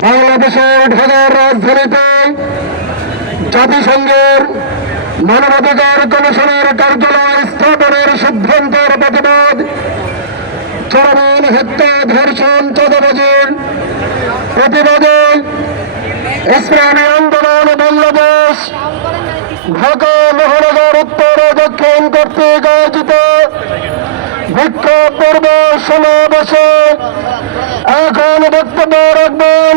বাংলাদেশের ঢাকার রাজধানীতে জাতিসংঘের মানবাধিকার কমিশনের কার্যালয় স্থাপনের সিদ্ধান্তের প্রতিবাদ চরমান হত্যা ধর্ষণ, চাঁদাবাজির প্রতিবাদে ইসলামী আন্দোলন বাংলাদেশ, ঢাকা মহানগর উত্তর দক্ষিণ কর্তৃক আয়োজিত বিক্ষোভ পূর্ব সমাবেশে এখন বক্তব্য রাখবেন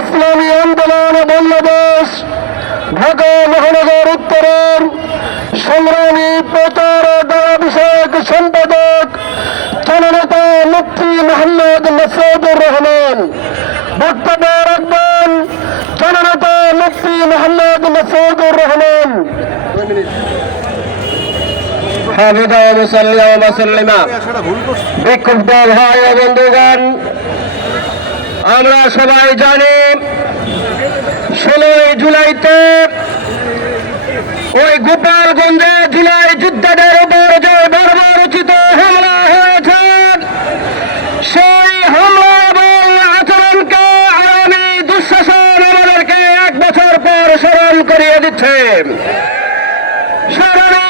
ইসলামী আন্দোলন বাংলাদেশ, ঢাকা মহানগর উত্তরের সংগ্রামী প্রচার বিষয়ক সম্পাদক জননেতা মুফতি মোহাম্মদ মাসুদুর রহমান। বক্তব্য রাখবেন জননেতা মুফতি মোহাম্মদ মাসুদুর রহমান বিক্ষুব্ধ আমরা সবাই জানি ষোলোই জুলাইতে ওই গোপালগঞ্জে জুলাই যুদ্ধের উপর যে বর্বরচিত হামলা হয়েছে। সেই আচরণকে এক বছর পর স্মরণ করিয়ে দিচ্ছে। স্মরণী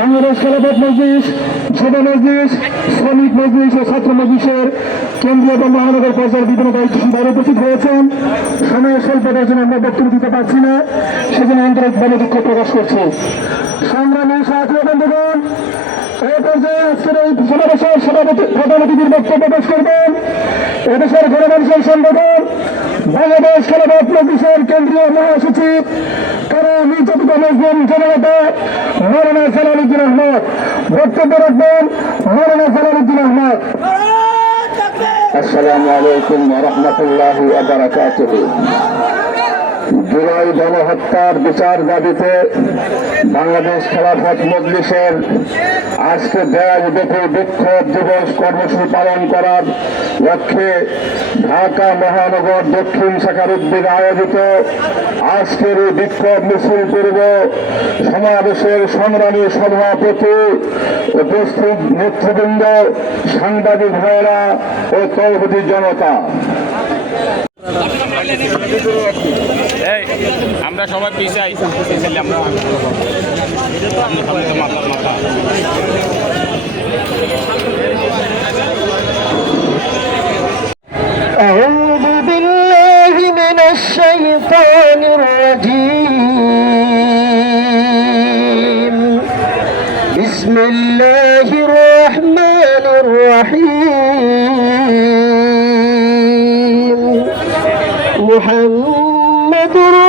বাংলাদেশ খেলাফত মজলিস যুব মজলিস, শ্রমিক মজলিস ও ছাত্র মজলিসের কেন্দ্রীয় এবং মহানগর পর্যায়ের বিভিন্ন দায়িত্বশীল উপস্থিত হয়েছেন। সময় স্বল্পতার জন্য আমরা বক্তব্য দিতে পারছি না, সেজন্য আন্তরিকভাবে দুঃখ প্রকাশ করছি। সংগ্রামী সাথী বন্ধুগণ এই পর্যায়ে আজকের এই সমাবেশের সভাপতি বক্তব্য করবেন। এদেশের গণমানুষের সংগঠন, বাংলাদেশ খেলাফত মজলিসের কেন্দ্রীয় মহাসচিব নির্যাতিত মুসলিম জননেতা মৌলানা জালালুদ্দিন আহমদ। বক্তব্য রাখবেন মৌলানা জালালুদ্দিন আহমদ। আসসালামু আলাইকুম রহমতুল্লাহ জুলাই গণহত্যার বিচার দাবিতে বাংলাদেশ খেলাফত মজলিসের আজকে দেশ ব্যাপী বিক্ষোভ দিবস কর্মসূচি পালন করার লক্ষ্যে ঢাকা মহানগর দক্ষিণ শাখার উদ্যোগে আয়োজিত আজকের এই বিক্ষোভ মিছিল পূর্ব সমাবেশের সংগ্রামী সভাপতি উপস্থিত নেতৃবৃন্দ, সাংবাদিক ভাইয়েরা ও তৌহদি জনতা। আমরা সবাই পিছাই পিছাইলে আমরা আপনি খালি তো মাথা মাথা أعوذ بالله من الشيطان الرجيم بسم الله الرحمن الرحيم محمد رسول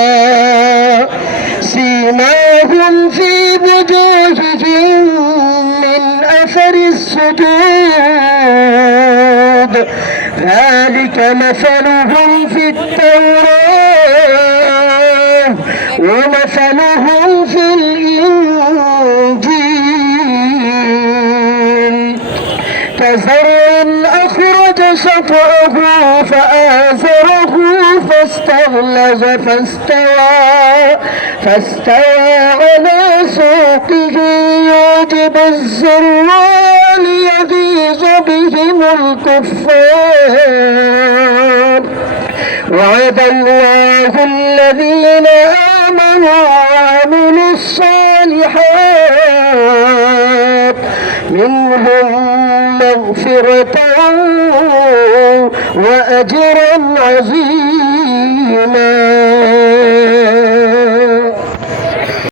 السجود ذلك مثلهم في التوراة ومثلهم في الإنجيل شطأه فآزره فاستغلظ فاستوى فاستوى على سوقه يعجب الزراع ليغيظ بهم الكفار. وعد الله الذين آمنوا وعملوا الصالحات منهم مغفرة أجرا عظيما.